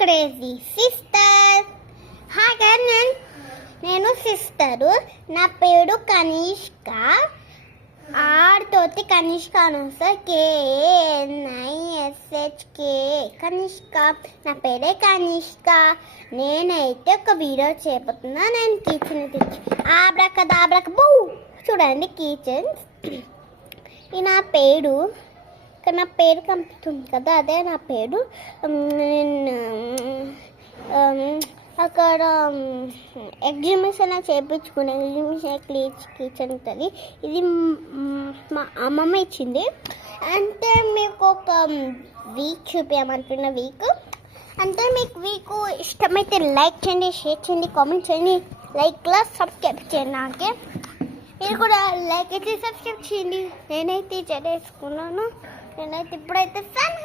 Crazy sister. Hi గారు, నేను sister. నా పేరు కనిష్క. ఆడుతోటి కనిష్క సార్, KANISHK కనిష్క. నా పేరే కనిష్క. నేనైతే ఒక వీడియో చేయబోతున్నా. నేను కిచెన్ తెచ్చి ఆబ్రకదాబ్రక బూ చూడండి కిచెన్. ఇది నా పేరు. నా పేరు కనిపిస్తుంది కదా, అదే నా పేరు. అక్కడ ఎగ్జిబిషన్ చేయించుకునే ఎగ్జిబిషన్ కిచెన్ ఉంటుంది. ఇది మా అమ్మమ్మ ఇచ్చింది. అంటే మీకు ఒక వీక్ చూపించమంటున్న వీక్. అంటే మీకు వీక్ ఇష్టమైతే లైక్ చేయండి, షేర్ చేయండి, కామెంట్ చేయండి, లైక్లో సబ్స్క్రైబ్ చేయండి. నాకే మీరు కూడా లైక్ అయితే సబ్స్క్రైబ్ చేయండి. నేనైతే చేసుకున్నాను. నేనైతే ఇప్పుడైతే ఫ్యాన్